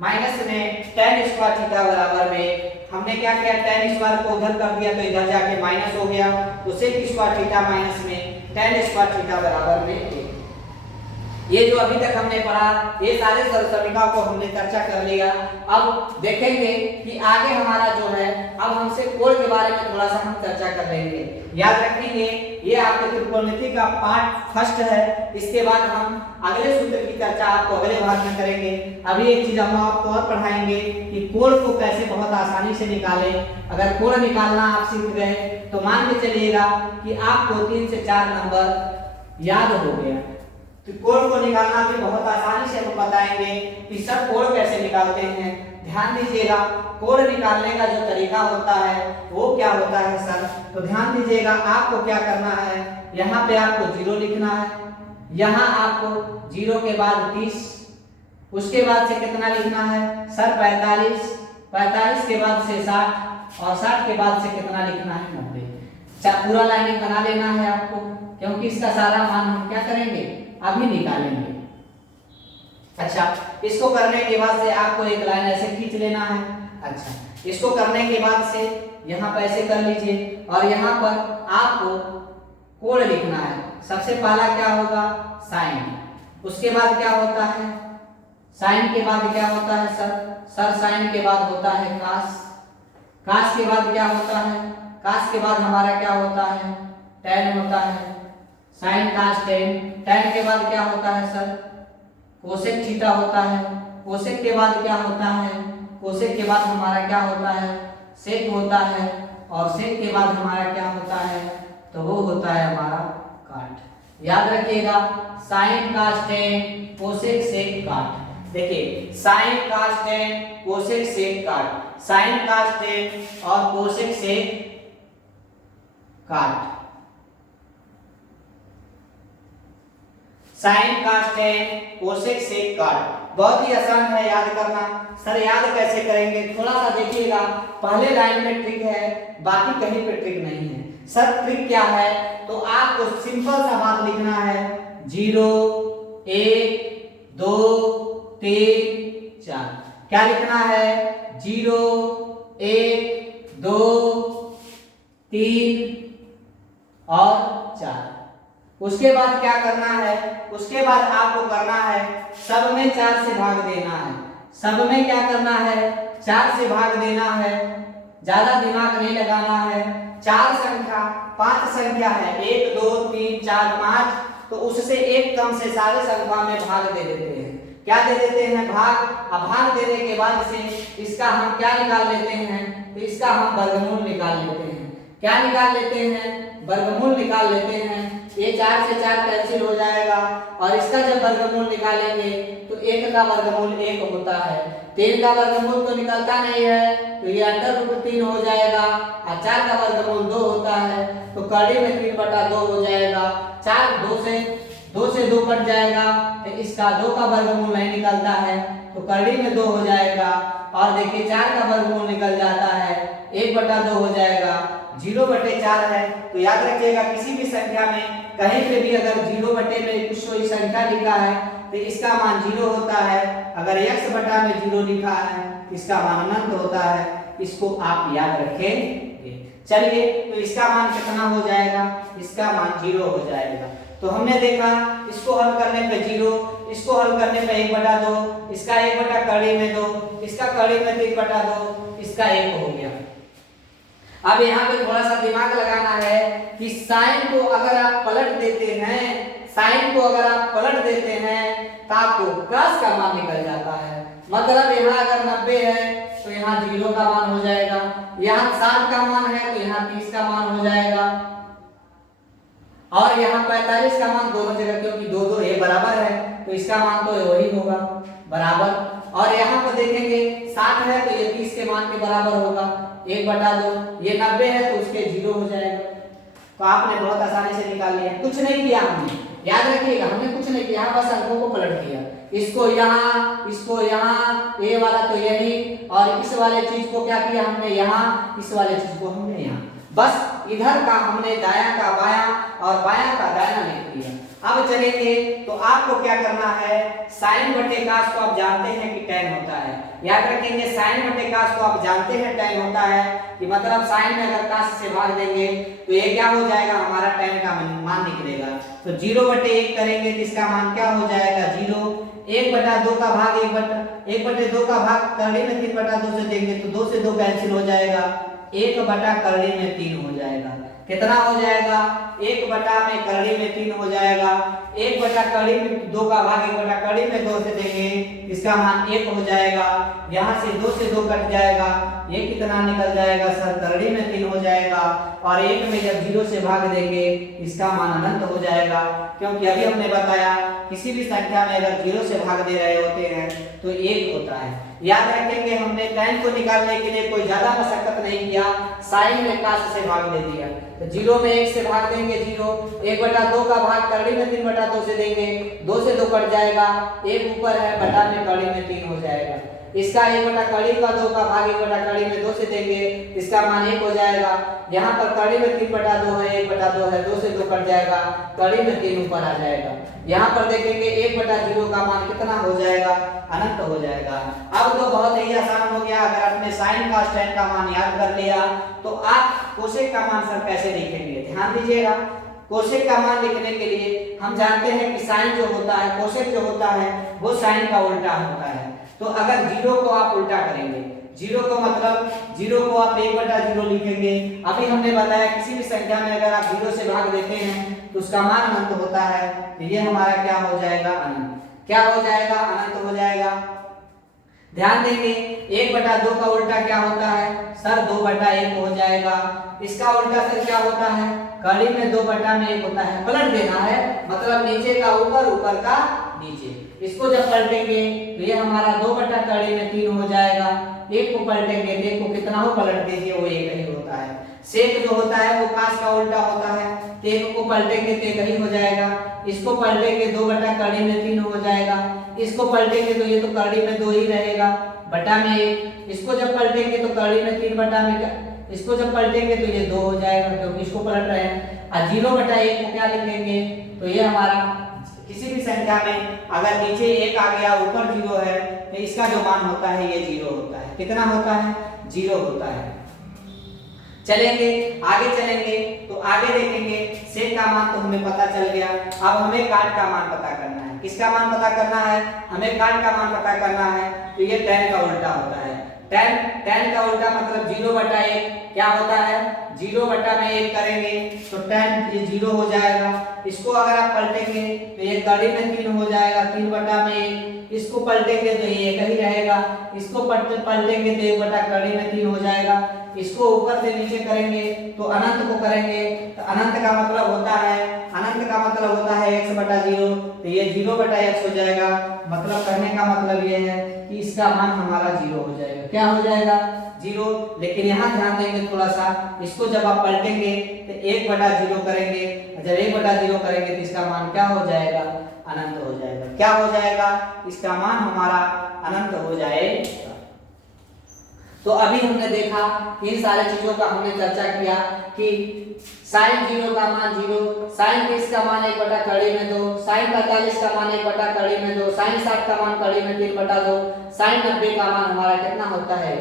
माइनस में tan स्क्वायर थीटा बराबर में, हमने क्या किया, tan स्क्वायर को उधर कर दिया तो इधर जाके माइनस हो गया, तो सेक स्क्वायर थीटा माइनस में tan स्क्वायर थीटा बराबर में 1। ये जो अभी तक हमने पढ़ा ये सारे समीकरणों को हमने चर्चा कर लिया। अब देखेंगे कि आगे हमारा जो है अब हमसे कोण के बारे में थोड़ा सा हम चर्चा कर लेंगे। याद रखेंगे ये आपके त्रिकोणमिति का पार्ट फर्स्ट है। इसके बाद हम अगले सूत्र की चर्चा आपको अगले भाग में करेंगे। अभी एक चीज हम आपको और पढ़ाएंगे कि कोण को कैसे बहुत आसानी से निकालें। अगर कोण निकालना आप सीख गए तो मान के चलिएगा कि आपको 3 से 4 नंबर याद हो गया। तो कोण को निकालना भी बहुत आसानी से हम बताएंगे कि सब कोण कैसे निकालते हैं। ध्यान दीजिएगा कोण निकालने का जो तरीका होता है वो क्या होता है सर। तो ध्यान दीजिएगा आपको क्या करना है, यहाँ पे आपको 0 लिखना है, यहाँ आपको 0 के बाद 30, उसके बाद से कितना लिखना है सर 45, 45 के बाद से 60 और 60 के बाद से कितना लिखना है 90। पूरा लाइनिंग बना लेना है आपको, क्योंकि इसका सारा मान हम क्या करेंगे अभी निकालेंगे। अच्छा, इसको करने के बाद से आपको एक लाइन ऐसे खींच लेना है। अच्छा, इसको करने के बाद से यहाँ पर ऐसे कर लीजिए और यहाँ पर आपको कोण लिखना है। सबसे पहला क्या होगा साइन, उसके बाद क्या होता है साइन के बाद क्या होता है सर साइन के बाद होता है कास, कास के बाद क्या होता है, कास के बाद हमारा क्या होता है tan होता है, साइन कास tan, tan के बाद क्या होता है सर कोसेक थीटा होता है, कोसेक के बाद क्या होता है, कोसेक के बाद हमारा क्या होता है सेक होता है, और सेक के बाद हमारा क्या होता है तो वो होता है हमारा काट। याद रखिएगा साइन कास tan कोसेक सेक काट। देखिए साइन कास tan कोसेक सेक काट, साइन कास tan और कोसेक सेक काट, साइन कास tan कोसेक सेक काट। बहुत ही आसान है याद करना। सर याद कैसे करेंगे थोड़ा सा देखिएगा, पहले लाइन में ट्रिक है बाकी कहीं पे ट्रिक नहीं है। सर ट्रिक क्या है तो आपको सिंपल सा बात लिखना है 0 1 2 3 4। क्या लिखना है 0 1 2 3 और 4। उसके बाद क्या करना है, उसके बाद आपको करना है सब में 4 से भाग देना है। सब में क्या करना है 4 से भाग देना है, ज्यादा दिमाग नहीं लगाना है। 4 संख्या 5 संख्या है 1 2 3 4 5, तो उससे एक कम से सारे संख्या में भाग दे देते हैं। क्या दे देते हैं भाग। अब भाग देने के बाद से इसका हम क्या निकाल लेते हैं तो इसका हम वर्गमूल निकाल लेते हैं। क्या निकाल लेते हैं वर्गमूल निकाल लेते हैं। ये 4 से 4 कैंसिल हो जाएगा और इसका जब वर्गमूल निकालेंगे तो 1 का वर्गमूल 1 होता है, 3 का वर्गमूल तो निकलता नहीं है तो ये √3 हो जाएगा, और 4 का वर्गमूल 2 होता है तो कड़ी में 3/2 हो जाएगा। 4 2 से 2 कट जाएगा तो इसका 2 का वर्गमूल नहीं निकलता है तो कड़ी में 2 हो जाएगा। और देखिए 4 का वर्गमूल निकल जाता है 1/2 हो जाएगा। 0/4 है तो याद रखिएगा किसी भी संख्या में कहीं पे भी अगर 0 में कुछ कोई संख्या लिखा है तो इसका मान 0 होता है। अगर x बटा में 0 लिखा है इसका मान अनंत होता है। इसको आप याद रखेंगे। चलिए तो इसका मान कितना हो जाएगा, इसका मान 0 हो जाएगा। तो हमने देखा इसको हल करने पे 0, इसको हल करने पे 1/2, इसका 1 कड़ी में 2, इसका कड़ी में 3/2, इसका 1 हो गया। अब यहाँ पे थोड़ा सा दिमाग लगाना है कि साइन को अगर आप पलट देते हैं, साइन को अगर आप पलट देते हैं तो आपको कॉस का मान निकल जाता है। मतलब यहाँ अगर 90 है तो यहाँ 0 का मान हो जाएगा, यहाँ 60 का मान है तो यहाँ 30 का मान हो जाएगा, और यहाँ 45 का मान दोनों जगह क्योंकि 2 2 ये बराबर है तो इसका मान तो वही होगा बराबर। और यहाँ पर देखेंगे 60 है तो ये 30 के मान के बराबर होगा 1/2, ये 90 है तो उसके 0 हो जाएगा। तो आपने बहुत आसानी से निकाल लिया, कुछ नहीं किया हमने। याद रखिएगा हमने कुछ नहीं किया, बस अंकों को पलट दिया, इसको यहाँ, ये वाला तो यही, और इस वाले चीज को क्या किया हमने यहाँ, इस वाले चीज को हमने यहाँ। बस इधर का हमने दायां का बायां और बायां का दायां लिख दिया। अब चलेंगे तो आपको क्या करना है, साइन बटे कास को आप जानते हैं कि tan होता है, याद रखेंगे साइन बटे कास को आप जानते हैं tan होता है कि मतलब साइन में अगर कास से भाग देंगे तो ये क्या हो जाएगा, हमारा tan का मान निकलेगा। तो 0/1 करेंगे तो इसका मान क्या हो जाएगा 0। 1/2 का भाग 1/2 का भाग करड़ी में 3/2 से देंगे तो 2 से 2 कैंसिल हो जाएगा, 1/करड़ी में 3 हो जाएगा। कितना हो जाएगा, 1/करड़ी में 3 हो जाएगा। 1/करड़ी में 2 का भाग 1/करड़ी में 2 से देंगे, इसका मान 1 हो जाएगा। यहाँ से 2 से 2 कट जाएगा, ये कितना निकल जाएगा सर, करड़ी में 3 हो जाएगा। और 1 में जब 0 से भाग देंगे इसका मान अनंत हो जाएगा, क्योंकि अभी हमने बताया किसी भी संख्या में अगर 0 से भाग दे रहे होते हैं तो 1 होता है। याद रखेंगे हमने tan को निकालने के लिए कोई ज्यादा मशक्कत नहीं किया, साइन में कास से भाग दे दिया। तो 0 में 1 से भाग देंगे 0, 1/2 का भाग करड़ी में 3/2 से देंगे, 2 से 2 कट जाएगा, 1 ऊपर है बटा में करड़ी में 3 हो जाएगा। इसका 1/करड़ी का 2 का भाग 1/करड़ी में 2 से देंगे, इसका मान 1 हो जाएगा। यहाँ पर करड़ी में 3/2 है, 1/2 है, 2 से 2 कट जाएगा, करड़ी में 3 ऊपर आ जाएगा। यहाँ पर देखेंगे 1/0 का मान कितना हो जाएगा, अनंत हो जाएगा। अब तो बहुत ही आसान हो गया, अगर आपने साइन का tan का मान याद कर लिया तो आप कोसेक का मान सर कैसे लिखेंगे, ध्यान दीजिएगा। कोसेक का मान लिखने के लिए हम जानते हैं कि साइन जो होता है, कोसेक जो होता है वो साइन का उल्टा होता है। तो अगर 0 को आप उल्टा करेंगे, 0 को मतलब 0 को आप 1/0 लिखेंगे। अभी हमने बताया किसी भी संख्या में अगर आप 0 से भाग देते हैं तो उसका मान अनंत होता है, तो ये हमारा क्या हो जाएगा, अनंत। क्या हो जाएगा, अनंत हो जाएगा। ध्यान देंगे 1/2 का उल्टा क्या होता है सर, 2/1 हो जाएगा। इसका उल्टा सर क्या होता है, कड़ी में 2/1 होता है, पलट देना है, मतलब नीचे का ऊपर, ऊपर का नीचे। इसको जब पलटेंगे तो ये हमारा 2/कड़ी में 3 हो जाएगा। 1 को पलटेंगे तो 1 को कितना हो पलट दीजिए, वो 1 ही होता है। सेक जो होता है वो कास का उल्टा होता है, तो 1 को पलटेंगे तो 1 ही हो जाएगा। इसको पलटेंगे 2/कड़ी में 3 हो जाएगा। इसको पलटेंगे तो ये तो कड़ी में 2 ही रहेगा, बटा में 1। इसको जब पलटेंगे तो कड़ी में 3 बटा में, इसको जब पलटेंगे तो ये 2 हो जाएगा, क्योंकि इसको पलट रहे हैं। और 0/1 को क्या लिखेंगे, तो ये हमारा किसी भी संख्या में अगर नीचे 1 आ गया, ऊपर 0 है, तो इसका जो मान होता है ये 0 होता है। कितना होता है, 0 होता है। चलेंगे आगे, चलेंगे तो आगे देखेंगे सेक का मान तो हमें पता चल गया। अब हमें काट का मान पता करना है। किसका मान पता करना है, हमें काट का मान पता करना है। तो ये tan का उल्टा होता है। tan का उल्टा मतलब 0/1 क्या होता है, 0/1 करेंगे तो tan ये 0 हो जाएगा। इसको अगर आप पलटेंगे तो ये कड़ी में 3 हो जाएगा, 3/1। इसको पलटेंगे तो ये 1 ही रहेगा। इसको पलटेंगे तो 1/कड़ी में 3 हो जाएगा। इसको ऊपर से नीचे करेंगे तो अनंत को करेंगे तो अनंत का मतलब होता है, अनंत का मतलब होता है x/0, तो ये 0/x हो जाएगा। मतलब कहने का मतलब ये है कि इसका मान हमारा 0 हो जाएगा। क्या हो जाएगा, 0। लेकिन यहाँ ध्यान देंगे थोड़ा सा, इसको जब आप पलटेंगे तो 1/0 करेंगे, जब 1/0 करेंगे तो इसका मान क्या हो जाएगा, अनंत हो जाएगा। क्या हो जाएगा, इसका मान हमारा अनंत हो जाएगा। तो अभी हमने देखा इन सारे चीजों का हमने चर्चा किया कि sin 0 का मान 0, sin 30 का मान 1/कड़ी में 2, sin 45 का मान 1/कड़ी में 2, sin 60 का मान कड़ी में 3/2, sin 90 का मान हमारा कितना होता है।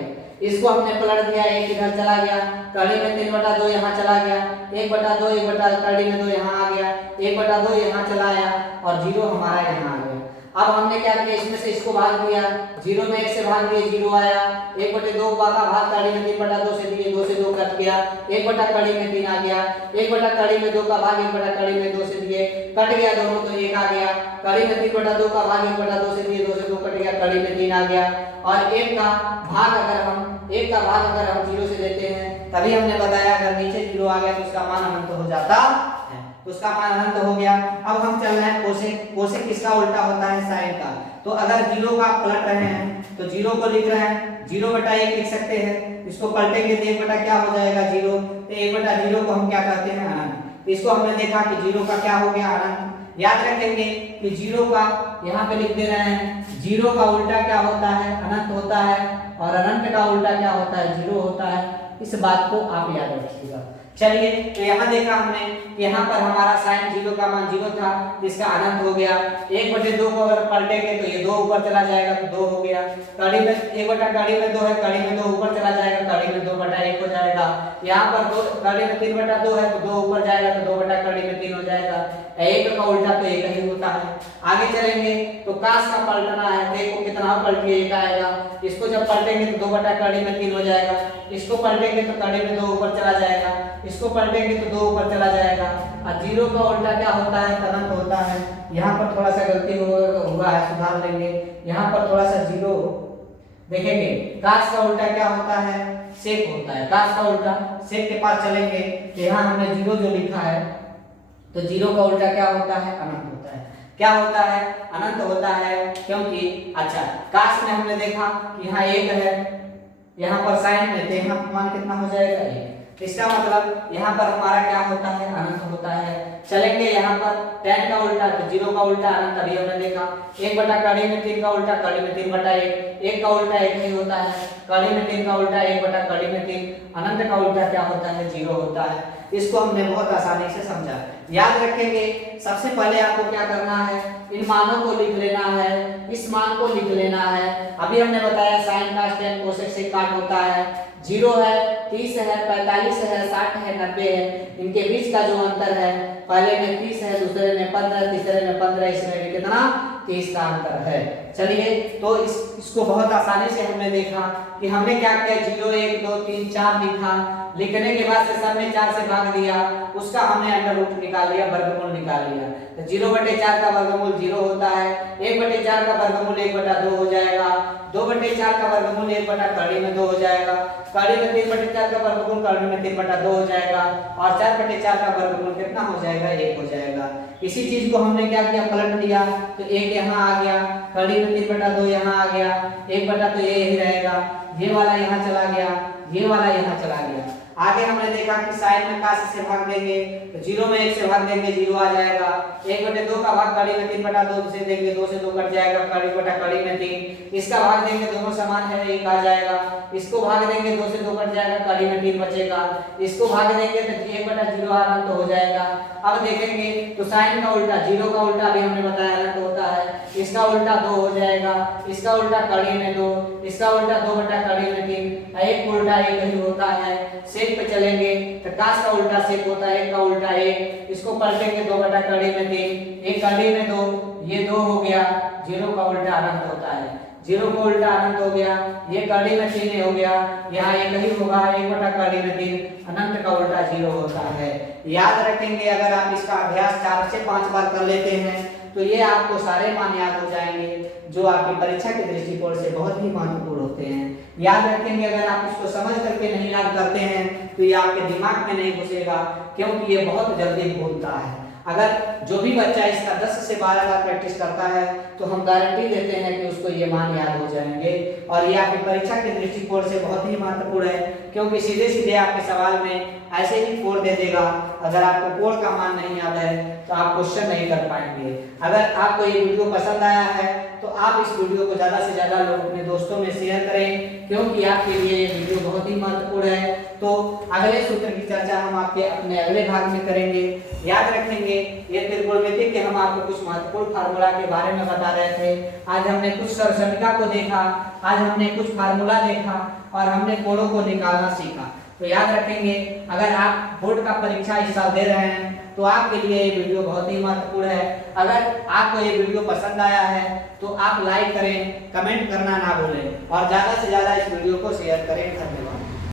इसको हमने पलट दिया, एक इधर चला गया, कड़ी में 3/2 यहाँ चला गया, 1/2 1/कड़ी में 2 यहाँ आ गया, 1/2 यहाँ चला आया और 0 हमारा यहाँ आ गया। अब हमने क्या किया, इसमें से इसको भाग दिया, 0 में 1 से भाग दिए 0 आया, 1/2 का भाग कड़ी में 3/2 से दिए, 2 से 2 कट गया, 1/कड़ी में 3 आ गया, 1/कड़ी में 2 का भाग 1/कड़ी में 2 से दिए, कट गया दोनों तो 1 आ गया, कड़ी में 3/2 का भाग 1/2 से दिए, 2 से 2 कट गया, कड़ी में 3 आ गया। और 1 का भाग अगर हम 0 से देते हैं, तभी हमने बताया अगर नीचे 0 आ गया तो उसका मान अनंत हो जाता है, तो उसका मान अनंत हो गया। अब हम चल रहे हैं कोसेक। कोसेक किसका उल्टा होता है, साइन का। तो अगर 0 का आप पलट रहे हैं तो 0 को लिख रहे हैं 0/1 लिख सकते हैं। इसको पलटेंगे तो 1 क्या हो जाएगा, 0। तो 1/0 को हम क्या कहते हैं, अनंत। इसको हमने देखा कि 0 का क्या हो गया, अनंत। याद रखेंगे कि 0 का यहाँ पे लिख दे रहे हैं, 0 का उल्टा क्या होता है, अनंत होता है, और अनंत का उल्टा क्या होता है, 0 होता है। इस बात को आप याद रखिएगा। चलिए, तो यहाँ देखा हमने, यहाँ पर हमारा साइन 0 का मान 0 था, इसका अनंत हो गया। 1/2 को अगर पलटेंगे तो ये 2 ऊपर चला जाएगा तो 2 हो गया। कड़ी में 1/2 है, कड़ी में 2 ऊपर चला जाएगा, कड़ी में 2/1 हो जाएगा। यहाँ पर 2 कड़ी में 3/2 है तो 2 ऊपर जाएगा तो 2/3 हो जाएगा। 1 का उल्टा तो 1 ही होता है। आगे चलेंगे तो काश का पलटना है, देखो कितना पलटिए 1 आएगा। इसको जब पलटेंगे तो 2/3 हो जाएगा। इसको पलटेंगे तो कड़ी में 2 ऊपर चला जाएगा, इसको पलटेंगे तो 2 ऊपर चला जाएगा। और 0 का उल्टा क्या होता है? अनंत होता है। यहाँ पर थोड़ा सा गलती हुआ है, सुधार लेंगे। यहाँ पर थोड़ा सा 0 देखेंगे। काश का उल्टा क्या होता है? सेक होता है। काश का उल्टा सेक के पास चलेंगे तो यहाँ हमने 0 जो लिखा है, तो 0 का उल्टा क्या होता है? अनंत होता है। क्या होता है? अनंत होता है। क्योंकि अच्छा, काश में हमने देखा कि यहाँ 1 है, यहाँ पर साइन में तो यहाँ मान कितना हो जाएगा? 1। इसका मतलब यहाँ पर हमारा क्या होता है? अनंत होता है। चलेंगे यहाँ पर tan का उल्टा, तो 0 का उल्टा अनंत, अभी हमने देखा। 1/3 का उल्टा, कड़ी में 3/1। 1 का उल्टा 1 ही होता है, कड़ी में 3 का उल्टा 1/3। अनंत का उल्टा क्या होता है? 0 होता है। इसको हमने बहुत आसानी से समझा, याद रखेंगे। सबसे पहले आपको क्या करना है? इन मानों को लिख लेना है, इस मान को लिख लेना है। अभी हमने बताया साइन का tan कोसेक से काट होता है। 0 है, 30 है, 45 है, 60 है, 90 है। इनके बीच का जो अंतर है, पहले में 30 है, दूसरे में 15, तीसरे में 15, इसमें भी कितना? 30 का अंतर है। चलिए, तो इसको बहुत आसानी से हमने देखा कि हमने क्या किया, 0 1 2 3 4 लिखा। लिखने के बाद से सब में 4 से भाग दिया, उसका हमने अंडर रूट निकाल लिया, वर्गमूल निकाल लिया। तो 0/4 का वर्गमूल 0 होता है। 1/4 का वर्गमूल 1/2 हो जाएगा। 2/4 का वर्गमूल 1/2 हो जाएगा। कड़ी में 3/4 का वर्गमूल कड़ी में 3/2 हो जाएगा। और 4/4 का वर्गमूल कितना हो जाएगा? 1 हो जाएगा। इसी चीज को हमने क्या किया? पलट दिया, तो 1 यहाँ आ गया, कड़ी में 3/2 यहाँ आ गया, 1/2 ये ही रहेगा, ये वाला यहाँ चला गया, ये वाला यहाँ चला गया। आगे हमने देखा कि साइन में काश से भाग देंगे तो 0 में 1 से भाग देंगे, 0 आ जाएगा। 1/2 का भाग कड़ी में 3/2 से देंगे, 2 से 2 कट जाएगा, कड़ी में 3। इसका भाग देंगे, दोनों समान है, 1 आ जाएगा। इसको भाग देंगे, 2 से 2 कट जाएगा, कड़ी में 3 बचेगा। इसको भाग देंगे तो 1/0 अनंत हो जाएगा। अब देखेंगे तो साइन का उल्टा, 0 का उल्टा भी हमने बताया अनंत होता है। इसका उल्टा 2 हो जाएगा, इसका उल्टा कड़ी में 2, इसका उल्टा 2/3। एक उल्टा 1 ही होता है। सेक पे चलेंगे तो काश का उल्टा सेक होता है, 1 का उल्टा 1। इसको पलटेंगे 2/3, 1 कड़ी में 2, ये 2 हो गया। 0 का उल्टा अनंत होता है। 0 का उल्टा अनंत हो गया, ये कड़ी में 3 हो गया, यहाँ 1 ही होगा, 1/3। अनंत का उल्टा 0 होता है। याद रखेंगे, अगर आप इसका अभ्यास 4 से 5 बार कर लेते हैं तो ये आपको सारे मान याद हो जाएंगे, जो आपकी परीक्षा के दृष्टिकोण से बहुत ही महत्वपूर्ण होते हैं। याद रखेंगे, अगर आप इसको समझ करके नहीं याद करते हैं तो ये आपके दिमाग में नहीं घुसेगा, क्योंकि ये बहुत जल्दी भूलता है। अगर जो भी बच्चा इसका 10 से 12 बार प्रैक्टिस करता है तो हम गारंटी देते हैं कि उसको ये मान याद हो जाएंगे। और ये आपकी परीक्षा के दृष्टिकोण से बहुत ही महत्वपूर्ण है, क्योंकि सीधे सीधे आपके सवाल में ऐसे ही कोड दे देगा। अगर आपको कोड का मान नहीं याद है तो आप क्वेश्चन नहीं कर पाएंगे। अगर आपको ये वीडियो पसंद आया है तो आप इस वीडियो को ज़्यादा से ज़्यादा लोग अपने दोस्तों में शेयर करें, क्योंकि आपके लिए ये वीडियो बहुत ही महत्वपूर्ण है। तो अगले सूत्र की चर्चा हम आपके अपने अगले भाग में करेंगे। याद रखेंगे, ये त्रिकोणमिति के हम आपको कुछ महत्वपूर्ण फार्मूला के बारे में बता रहे थे। आज हमने कुछ सरसमिका को देखा, आज हमने कुछ फार्मूला देखा और हमने कोड़ों को निकालना सीखा। तो याद रखेंगे, अगर आप बोर्ड का परीक्षा इस साल दे रहे हैं तो आपके लिए ये वीडियो बहुत ही महत्वपूर्ण है। अगर आपको ये वीडियो पसंद आया है तो आप लाइक करें, कमेंट करना ना भूलें और ज़्यादा से ज़्यादा इस वीडियो को शेयर करें। धन्यवाद।